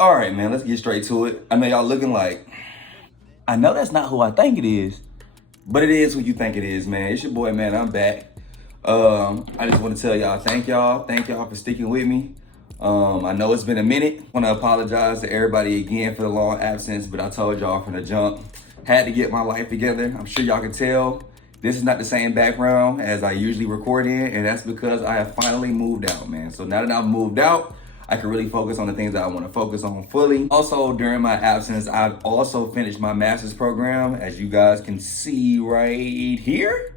All right, man, let's get straight to it. I know y'all looking like, I know that's not who I think it is, but it is who you think it is, man. It's your boy, man. I'm back. I just want to tell y'all, thank y'all. Thank y'all for sticking with me. I know it's been a minute. I want to apologize to everybody again for the long absence, but I told y'all from the jump, had to get my life together. I'm sure y'all can tell this is not the same background as I usually record in, and that's because I have finally moved out, man. So now that I've moved out, I can really focus on the things that I want to focus on fully. Also, during my absence, I've also finished my master's program, as you guys can see right here.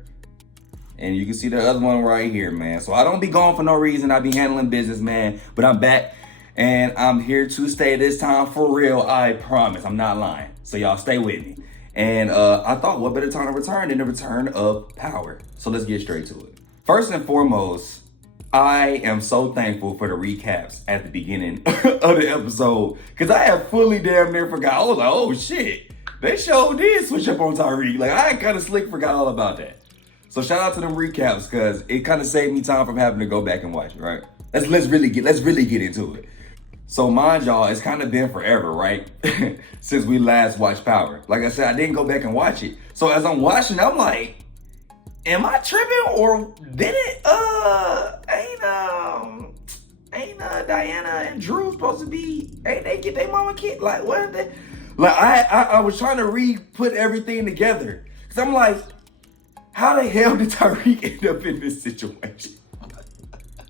And you can see the other one right here, man. So I don't be gone for no reason. I be handling business, man. But I'm back, and I'm here to stay this time for real. I promise. I'm not lying. So y'all stay with me. And I thought, what better time to return than the return of power? So let's get straight to it. First and foremost, I am so thankful for the recaps at the beginning of the episode, because I have fully damn near forgot. I was like, oh shit, they sure did switch up on Tyreek. Like, I kind of slick forgot all about that. So shout out to them recaps, because it kind of saved me time from having to go back and watch it, right? Let's really get into it. So mind y'all, it's kind of been forever, right? Since we last watched Power. Like I said, I didn't go back and watch it. So as I'm watching, I'm like, am I tripping, or did it, ain't Diana and Drew supposed to be, ain't they get their mama kid? Like, what are they? Like, I was trying to put everything together. Cause I'm like, how the hell did Tyreek end up in this situation?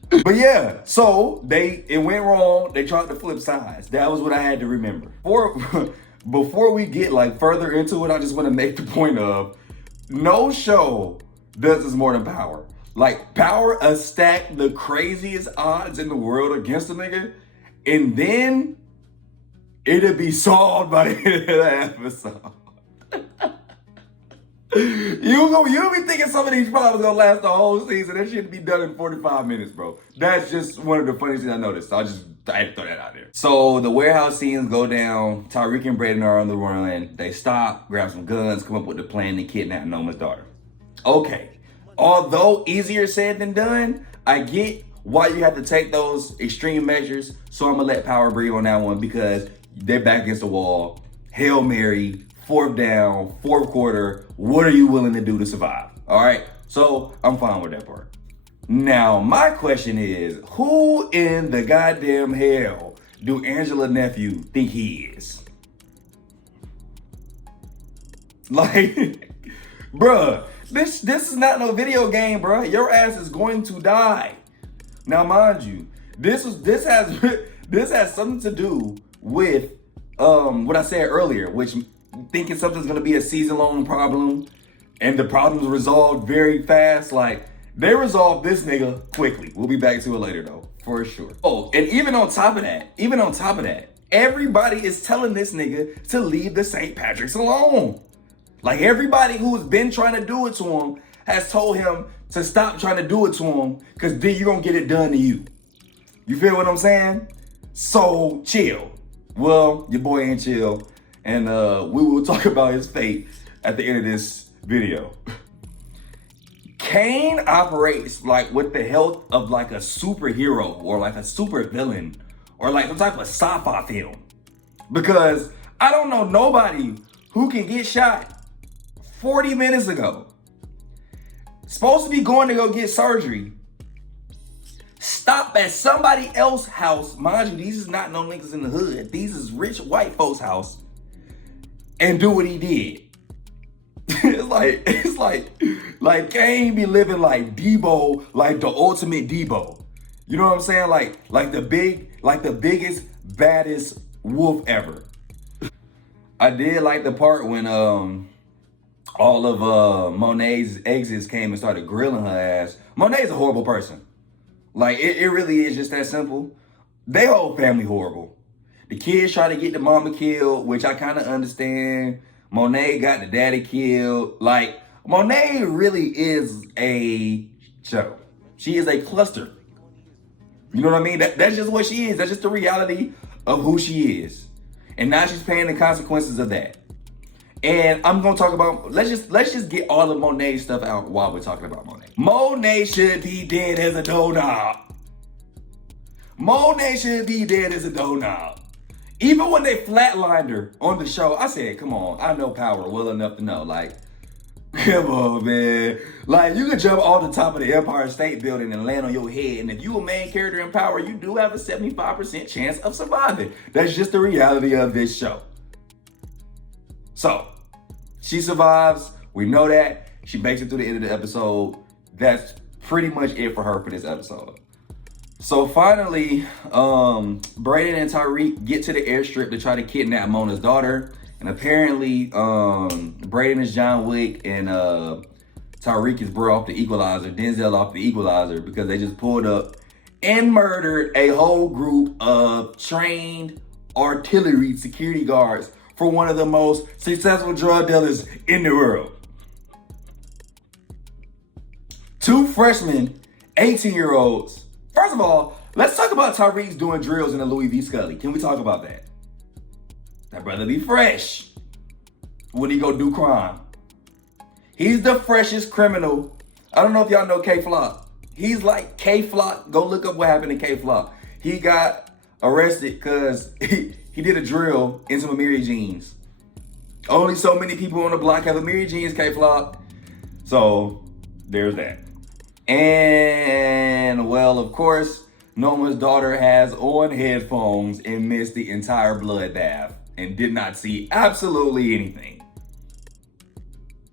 But yeah, so it went wrong. They tried to flip sides. That was what I had to remember. Before we get like further into it, I just want to make the point of, no show does this more than Power. Like, Power stacked the craziest odds in the world against a nigga, and then it'll be solved by the end of the episode. You'll be thinking some of these problems gonna last the whole season. That shit be done in 45 minutes, bro. That's just one of the funniest things I noticed. So I had to throw that out there. So the warehouse scenes go down. Tyreek and Braden are on the run. They stop, grab some guns, come up with the plan to kidnap Noma's daughter. Okay. Although easier said than done, I get why you have to take those extreme measures. So I'm gonna let Power breathe on that one, because they're back against the wall. Hail Mary, fourth down, fourth quarter. What are you willing to do to survive? All right. So I'm fine with that part. Now, my question is, who in the goddamn hell do Angela nephew think he is? Like, bruh. This is not no video game, bro. Your ass is going to die. Now, mind you, this has something to do with what I said earlier, which thinking something's gonna be a season-long problem, and the problem's resolved very fast. Like, they resolved this nigga quickly. We'll be back to it later though, for sure. Oh, and even on top of that, everybody is telling this nigga to leave the St. Patrick's alone. Like, everybody who's been trying to do it to him has told him to stop trying to do it to him, because then you're going to get it done to you. You feel what I'm saying? So, chill. Well, your boy ain't chill. And we will talk about his fate at the end of this video. Kane operates like with the health of like a superhero, or like a super villain, or like some type of sci-fi film. Because I don't know nobody who can get shot 40 minutes ago, supposed to be going to go get surgery, stop at somebody else's house. Mind you, these is not no niggas in the hood. These is rich white folks' house, and do what he did. it's like Kane be living like Debo, like the ultimate Debo. You know what I'm saying? Like the biggest, baddest wolf ever. I did like the part when all of Monet's exes came and started grilling her ass. Monet's a horrible person. Like, it really is just that simple. They whole family horrible. The kids try to get the mama killed, which I kind of understand. Monet got the daddy killed. Like, Monet really is a show. She is a cluster. You know what I mean? That's just what she is. That's just the reality of who she is. And now she's paying the consequences of that. And I'm gonna talk about, let's just get all the Monet stuff out while we're talking about Monet. Monet should be dead as a doorknob. Monet should be dead as a doorknob. Even when they flatlined her on the show, I said, come on, I know Power well enough to know, like, come on, man. Like, you can jump off the top of the Empire State Building and land on your head. And if you a main character in Power, you do have a 75% chance of surviving. That's just the reality of this show. So, she survives. We know that. She makes it through the end of the episode. That's pretty much it for her for this episode. So finally, Brayden and Tariq get to the airstrip to try to kidnap Mona's daughter. And apparently, Brayden is John Wick and Tariq is Bro off the Equalizer, Denzel off the Equalizer, because they just pulled up and murdered a whole group of trained artillery security guards for one of the most successful drug dealers in the world. 2 freshmen, 18-year-olds. First of all, let's talk about Tariq's doing drills in a Louis V. Scully. Can we talk about that? That brother be fresh when he go do crime. He's the freshest criminal. I don't know if y'all know K-Flock. He's like K-Flock. Go look up what happened to K-Flock. He got arrested because he did a drill in some Amiri jeans. Only so many people on the block have Amiri jeans, K-Flock. So there's that. And, well, of course, Noma's daughter has on headphones and missed the entire bloodbath and did not see absolutely anything.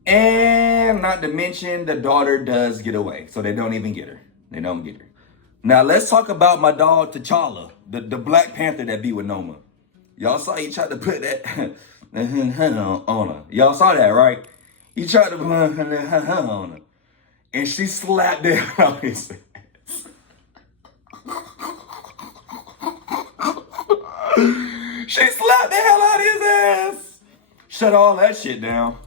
And not to mention, the daughter does get away, so they don't even get her. They don't get her. Now, let's talk about my dog, T'Challa, the Black Panther that be with Noma. Y'all saw he tried to put that on her. Y'all saw that, right? He tried to put on her. And she slapped down on his ass. She slapped the hell out of his ass. Shut all that shit down.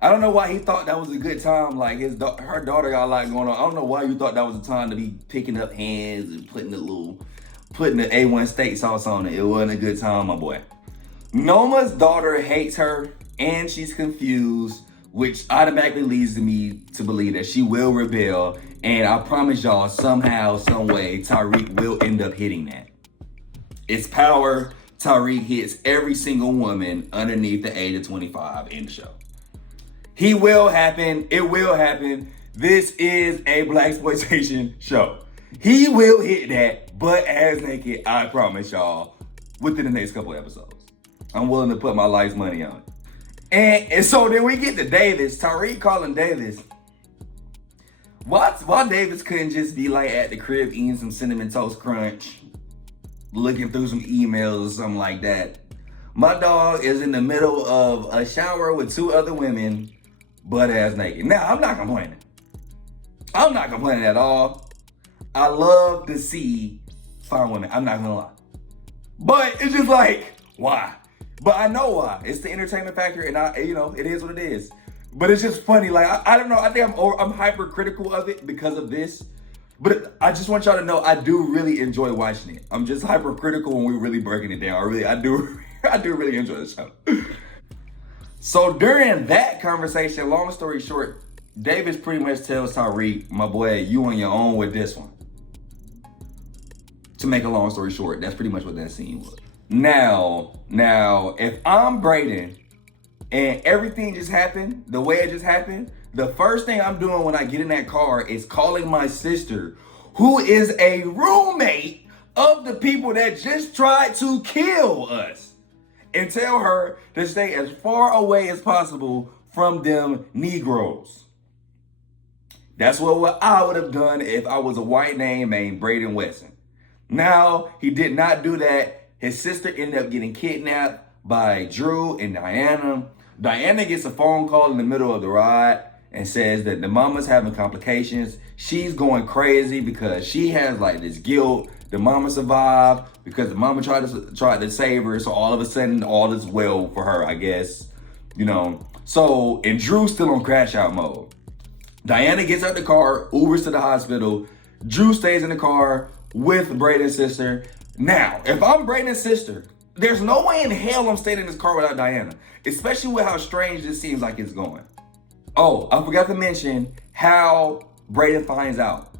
I don't know why he thought that was a good time. Like her daughter got a lot going on. I don't know why you thought that was a time to be picking up hands and putting the A1 steak sauce on it. It wasn't a good time, my boy. Noma's daughter hates her and she's confused, which automatically leads me to believe that she will rebel. And I promise y'all, somehow, some way, Tariq will end up hitting that. It's Power. Tariq hits every single woman underneath the age of 25 in the show. He will happen. It will happen. This is a blaxploitation show. He will hit that, butt ass naked, I promise y'all, within the next couple episodes. I'm willing to put my life's money on it. And so then we get to Davis, Tariq calling Davis. Why Davis couldn't just be like at the crib eating some Cinnamon Toast Crunch, looking through some emails or something like that. My dog is in the middle of a shower with 2 other women, butt ass naked. Now, I'm not complaining. I'm not complaining at all. I love to see fine women. I'm not gonna lie. But it's just like, why? But I know why. It's the entertainment factor, and it is what it is. But it's just funny. Like, I don't know. I think I'm hypercritical of it because of this. But I just want y'all to know I do really enjoy watching it. I'm just hypercritical when we're really breaking it down. I do really enjoy the show. So during that conversation, long story short, Davis pretty much tells Tariq, my boy, you on your own with this one. To make a long story short, that's pretty much what that scene was. Now, if I'm Brayden and everything just happened, the way it just happened, the first thing I'm doing when I get in that car is calling my sister, who is a roommate of the people that just tried to kill us, and tell her to stay as far away as possible from them Negroes. That's what I would have done if I was a white name named Brayden Wesson. Now, he did not do that. His sister ended up getting kidnapped by Drew and Diana. Diana gets a phone call in the middle of the ride and says that the mama's having complications. She's going crazy because she has like this guilt. The mama survived because the mama tried to save her. So all of a sudden, all is well for her, I guess. So, and Drew's still on crash out mode. Diana gets out the car, Ubers to the hospital. Drew stays in the car with Brayden's sister. Now, if I'm Brayden's sister, there's no way in hell I'm staying in this car without Diana, especially with how strange this seems like it's going. Oh, I forgot to mention how Brayden finds out.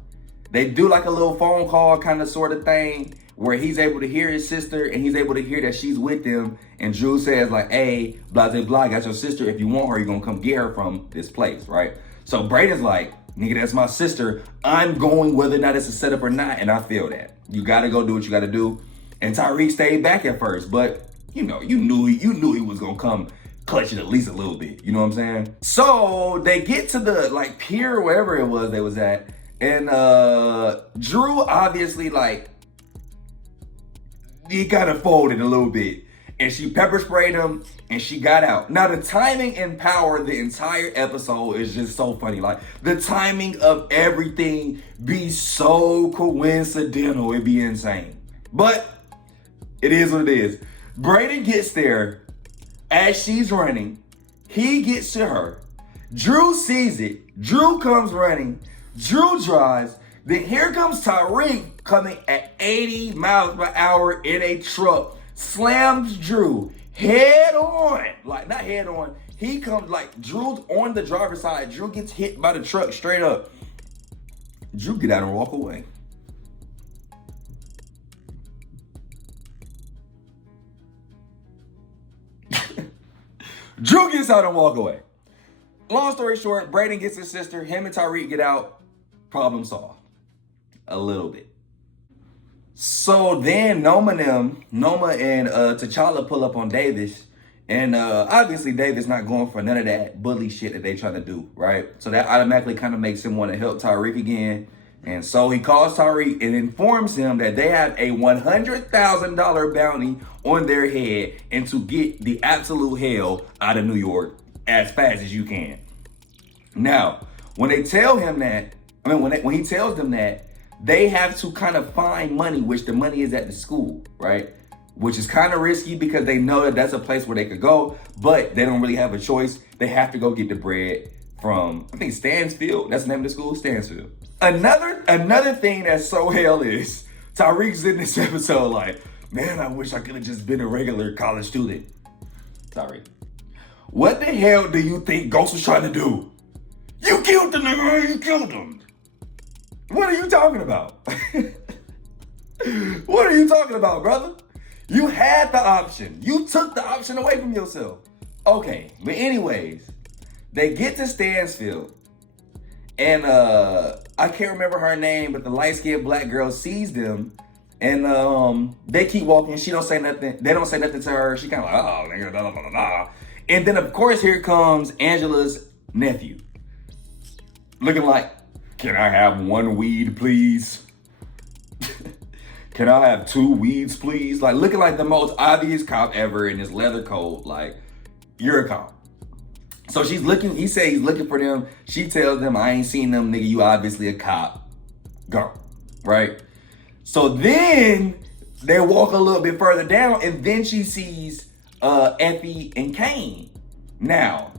They do like a little phone call kind of sort of thing, where he's able to hear his sister and he's able to hear that she's with them. And Drew says like, hey, blah, blah, blah, I got your sister. If you want her, you're gonna come get her from this place, right? So Braden's like, nigga, that's my sister. I'm going whether or not it's a setup or not. And I feel that. You gotta go do what you gotta do. And Tariq stayed back at first, but you knew he was gonna come clutch it at least a little bit. You know what I'm saying? So they get to the like pier, wherever it was they was at. And Drew obviously like, he kind of folded a little bit. And she pepper sprayed him and she got out. Now the timing and power of the entire episode is just so funny. Like the timing of everything be so coincidental. It'd be insane. But it is what it is. Braden gets there as she's running. He gets to her. Drew sees it. Drew comes running. Drew drives. Then here comes Tariq coming at 80 miles per hour in a truck. Slams Drew head on. Like, not head on. He comes like, Drew's on the driver's side. Drew gets hit by the truck straight up. Drew get out and walk away. Drew gets out and walk away. Long story short, Braden gets his sister. Him and Tariq get out. Problem solved. A little bit. So then Noma and T'Challa pull up on Davis. And obviously Davis not going for none of that bully shit that they trying to do, right? So that automatically kind of makes him want to help Tariq again. And so he calls Tariq and informs him that they have a $100,000 bounty on their head and to get the absolute hell out of New York as fast as you can. Now, when they tell him that, when he tells them that, they have to kind of find money, which the money is at the school, right? Which is kind of risky because they know that that's a place where they could go, but they don't really have a choice. They have to go get the bread from, I think, Stansfield. That's the name of the school, Stansfield. Another thing that's so hell is, Tariq's in this episode like, man, I wish I could have just been a regular college student. Tariq, what the hell do you think Ghost was trying to do? You killed the nigga, you killed him. What are you talking about? What are you talking about, brother? You had the option. You took the option away from yourself. Okay, but anyways, they get to Stansfield. And I can't remember her name, but the light-skinned black girl sees them. And they keep walking. She don't say nothing. They don't say nothing to her. She kind of like, oh, nigga, blah, blah, blah, blah. And then, of course, here comes Angela's nephew. Looking like, can I have one weed, please? Can I have 2 weeds, please? Like, looking like the most obvious cop ever in his leather coat. Like, you're a cop. So she's looking, he said he's looking for them. She tells them, I ain't seen them, nigga. You obviously a cop. Go, right? So then they walk a little bit further down and then she sees Effie and Kane. Now,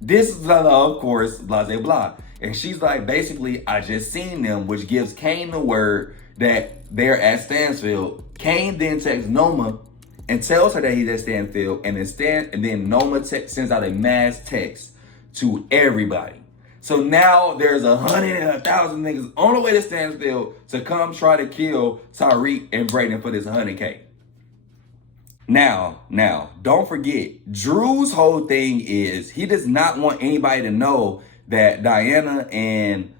this is, of course, blah, blah, blah. And she's like, basically, I just seen them, which gives Kane the word that they're at Stansfield. Kane then texts Noma and tells her that he's at Stansfield. And then Noma sends out a mass text to everybody. So now there's 100 and 1,000 niggas on the way to Stansfield to come try to kill Tariq and Braden for this 100K. Now, don't forget, Drew's whole thing is he does not want anybody to know that Diana and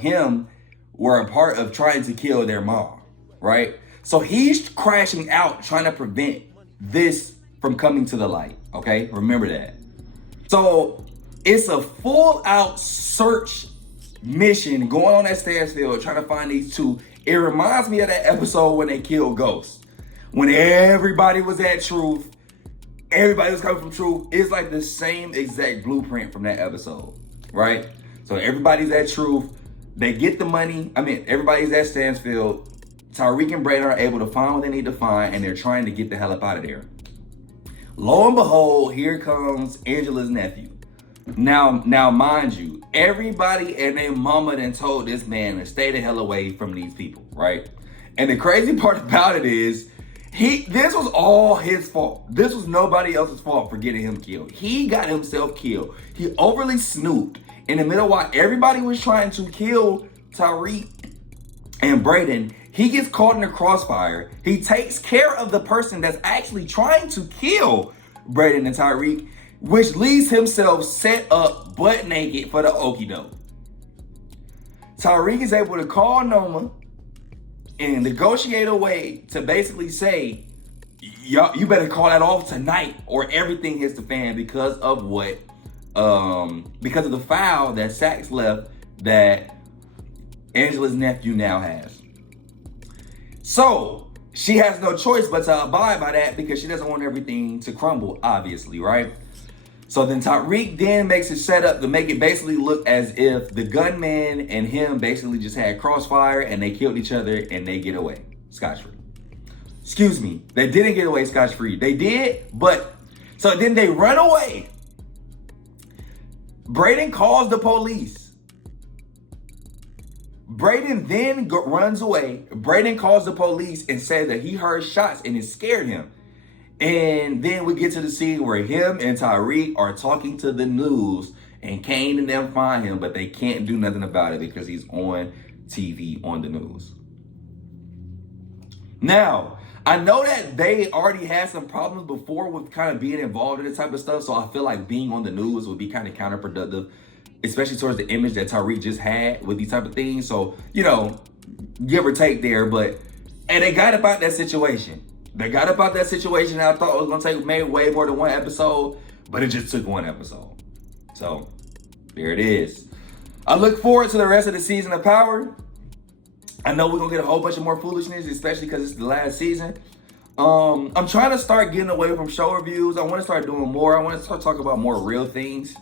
him were a part of trying to kill their mom, right? So he's crashing out trying to prevent this from coming to the light, okay? Remember that. So it's a full out search mission going on at Stansfield trying to find these two. It reminds me of that episode when they killed Ghost. When everybody was at Truth, everybody was coming from Truth. It's like the same exact blueprint from that episode. Right? So everybody's at Truth. They get the money. Everybody's at Stansfield. Tariq and Braden are able to find what they need to find, and they're trying to get the hell up out of there. Lo and behold, here comes Angela's nephew. Now, mind you, everybody and their mama done told this man to stay the hell away from these people, right? And the crazy part about it is, this was all his fault. This was nobody else's fault for getting him killed. He got himself killed. He overly snooped in the middle while everybody was trying to kill Tariq and Braden. He gets caught in the crossfire. He takes care of the person that's actually trying to kill Brayden and Tyreek, which leaves himself set up butt naked for the okie doke. Tyreek is able to call Noma and negotiate a way to basically say, you better call that off tonight or everything hits the fan because of because of the foul that Saxe left that Angela's nephew now has. So she has no choice but to abide by that because she doesn't want everything to crumble, obviously, right? So then Tyreek then makes it set up to make it basically look as if the gunman and him basically just had crossfire and they killed each other and they get away scotch-free. Excuse me, they didn't get away scotch-free. They did, but so then they run away. Brayden calls the police. Brayden then runs away. Brayden calls the police and says that he heard shots and it scared him. And then we get to the scene where him and Tyreek are talking to the news and Kane and them find him, but they can't do nothing about it because he's on TV on the news. Now, I know that they already had some problems before with kind of being involved in this type of stuff, so I feel like being on the news would be kind of counterproductive, especially towards the image that Tyreek just had with these type of things. So, you know, give or take there, and they got about that situation. They got about that situation that I thought was going to take way more than one episode, but it just took one episode. So, there it is. I look forward to the rest of the season of Power. I know we're going to get a whole bunch of more foolishness, especially because it's the last season. I'm trying to start getting away from show reviews. I want to start doing more. I want to start talking about more real things.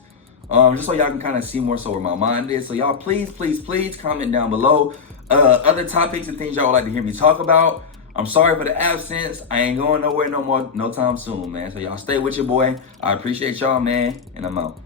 Just so y'all can kind of see more so where my mind is. So y'all please comment down below other topics and things y'all would like to hear me talk about. I'm sorry for the absence. I ain't going nowhere no time soon, man. So y'all stay with your boy. I appreciate y'all, man, and I'm out.